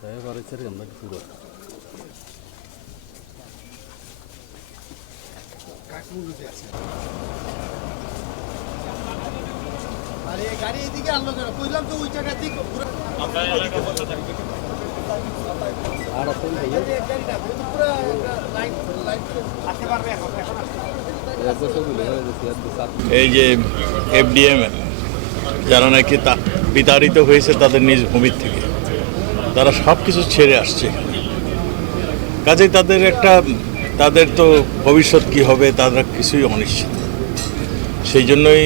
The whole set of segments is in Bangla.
ദയവാറി ചെറിയ പുക আরে গাড়ি এদিকে আনলো কেন বুঝলাম তো ওই জায়গা থেকে পুরো আর আসুন ভাইয়া এই যে এফডিএম যারা নাকি বিতাড়িত হয়েছে তাদের নিজ ভূমির থেকে, তারা সব কিছু ছেড়ে আসছে কাজেই তাদের একটা তাদের তো ভবিষ্যৎ কি হবে তারা কিছুই অনিশ্চিত। সেই জন্যই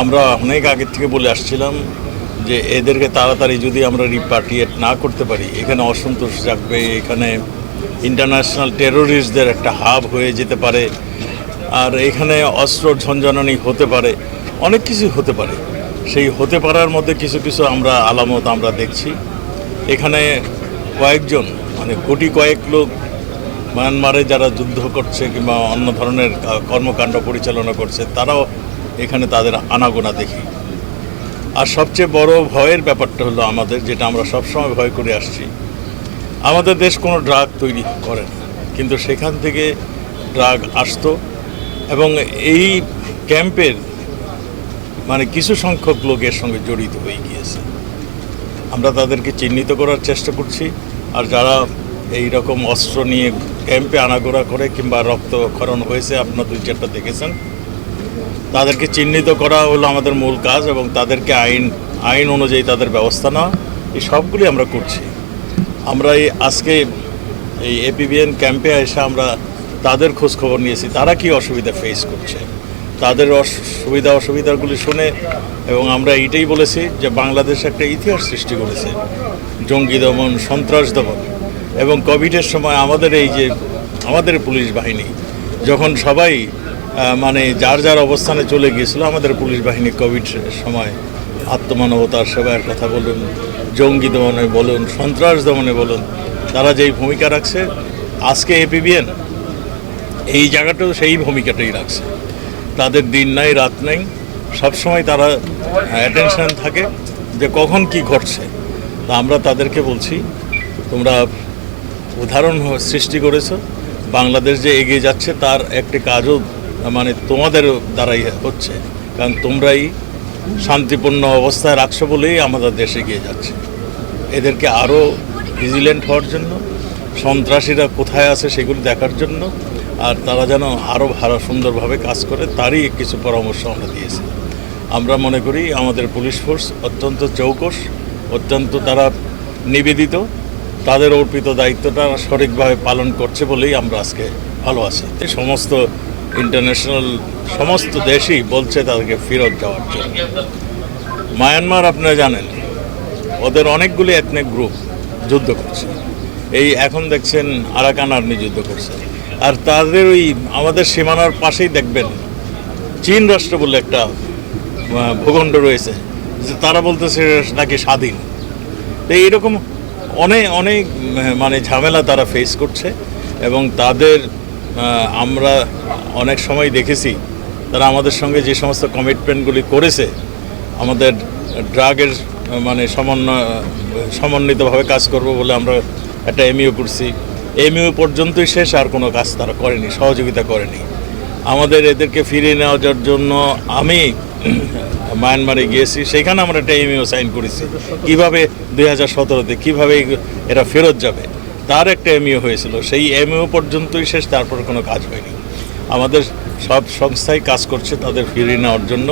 আমরা অনেক আগের থেকে বলে আসছিলাম যে এদেরকে তাড়াতাড়ি যদি আমরা রিপার্টিয়েট না করতে পারি, এখানে অসন্তোষ জাগবে, এখানে ইন্টারন্যাশনাল টেরোরিস্টদের একটা হাব হয়ে যেতে পারে, আর এখানে অস্ত্র ঝঞ্ঝানি হতে পারে, অনেক কিছু হতে পারে। সেই হতে পারার মধ্যে কিছু কিছু আমরা আলামত আমরা দেখছি। এখানে কয়েকজন মানে কোটি কয়েক লোক মায়ানমারে যারা যুদ্ধ করছে কিংবা অন্য ধরনের কর্মকাণ্ড পরিচালনা করছে, তারাও এখানে তাদের আনাগোনা দেখি। আর সবচেয়ে বড় ভয়ের ব্যাপারটা হলো আমাদের, যেটা আমরা সবসময় ভয় করে আসছি, আমাদের দেশ কোনো ড্রাগ তৈরি করে কিন্তু সেখান থেকে ড্রাগ আসতো এবং এই ক্যাম্পের মানে কিছু সংখ্যক লোক এর সঙ্গে জড়িত হয়ে গিয়েছে। আমরা তাদেরকে চিহ্নিত করার চেষ্টা করছি, আর যারা এই রকম অস্ত্র নিয়ে ক্যাম্পে আনাগোনা করে কিংবা রক্তক্ষরণ হয়েছে, আপনারা দুই চারটা দেখেছেন তাদেরকে চিহ্নিত করা হলো আমাদের মূল কাজ এবং তাদেরকে আইন আইন অনুযায়ী তাদের ব্যবস্থা নেওয়া। এই সবগুলি আমরা করছি। আমরা এই আজকে এই এপিবিএন ক্যাম্পে এসে আমরা তাদের খোঁজ খবর নিয়েছি। তারা কি অসুবিধা ফেস করছে? তাদের অস- সুবিধা অসুবিধাগুলি শুনে এবং আমরা এইটাই বলেছি যে বাংলাদেশ একটা ইতিহাস সৃষ্টি করেছে। জঙ্গি দমন, সন্ত্রাস দমন এবং কোভিডের সময় আমাদের এই যে, আমাদের পুলিশ বাহিনী, যখন সবাই মানে যার যার অবস্থানে চলে গিয়েছিল, আমাদের পুলিশ বাহিনী কোভিড সময় আত্মমানবতার সেবায়ের কথা বলুন, জঙ্গি দমনে বলুন, সন্ত্রাস দমনে বলুন, তারা যেই ভূমিকা রাখছে, আজকে এপিবিএন এই জায়গাটাও সেই ভূমিকাটাই রাখছে। তাদের দিন নাই, রাত নেই, সবসময় তারা অ্যাটেনশন থাকে যে কখন কি ঘটছে। তা আমরা তাদেরকে বলছি, তোমরা উদাহরণ সৃষ্টি করেছ, বাংলাদেশ যে এগিয়ে যাচ্ছে, তার একটি কাজও মানে তোমাদের দ্বারাই হচ্ছে। কারণ তোমরাই শান্তিপূর্ণ অবস্থায় রাখছো বলেই আমাদের দেশে এগিয়ে যাচ্ছে। এদেরকে আরও ভিজিলেন্ট হওয়ার জন্য, সন্ত্রাসীরা কোথায় আছে সেগুলি দেখার জন্য, আর তারা যেন আরও ভালো সুন্দরভাবে কাজ করে, তারই কিছু পরামর্শ আমরা দিয়েছি। আমরা মনে করি আমাদের পুলিশ ফোর্স অত্যন্ত চৌকস, অত্যন্ত তারা নিবেদিত, তাদের অর্পিত দায়িত্বটা সঠিকভাবে পালন করছে বলেই আমরা আজকে ভালো আছি। সমস্ত ইন্টারন্যাশনাল সমস্ত দেশই বলছে তাদেরকে ফেরত যাওয়ার জন্য। মায়ানমার আপনারা জানেন, ওদের অনেকগুলি এথনিক গ্রুপ যুদ্ধ করছে। এই এখন দেখছেন আরাকান আর্মি যুদ্ধ করছে। আর তাদের ওই আমাদের সীমানার পাশেই দেখবেন, চীন রাষ্ট্র বলে একটা ভূখণ্ড রয়েছে, যে তারা বলতেছে নাকি স্বাধীন। তো এইরকম অনেক অনেক মানে ঝামেলা তারা ফেস করছে এবং তাদের আমরা অনেক সময় দেখেছি, তারা আমাদের সঙ্গে যে সমস্ত কমিটমেন্টগুলি করেছে, আমাদের ড্রাগের মানে সমন্বয়, সমন্বিতভাবে কাজ করব বলে আমরা একটা এমইউ করছি। এমইউ পর্যন্তই শেষ, আর কোনো কাজ তারা করেনি, সহযোগিতা করেনি। আমাদের এদেরকে ফিরিয়ে নেওয়ার জন্য আমি মায়ানমারে গিয়েছি, সেখানে আমরা একটা এমইউ সাইন করেছি। কীভাবে দুই হাজার সতেরোতে, কীভাবে এরা ফেরত যাবে? তার একটা এমইও হয়েছিল, সেই এমইও পর্যন্তই শেষ, তারপর কোনো কাজ হয়নি। আমাদের সব সংস্থাই কাজ করছে তাদের ফিরিয়ে নেওয়ার জন্য।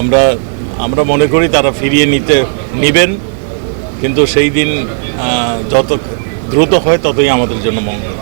আমরা আমরা মনে করি তারা ফিরিয়ে নিতে, নেবেন, কিন্তু সেই দিন যত দ্রুত হয় ততই আমাদের জন্য মঙ্গল।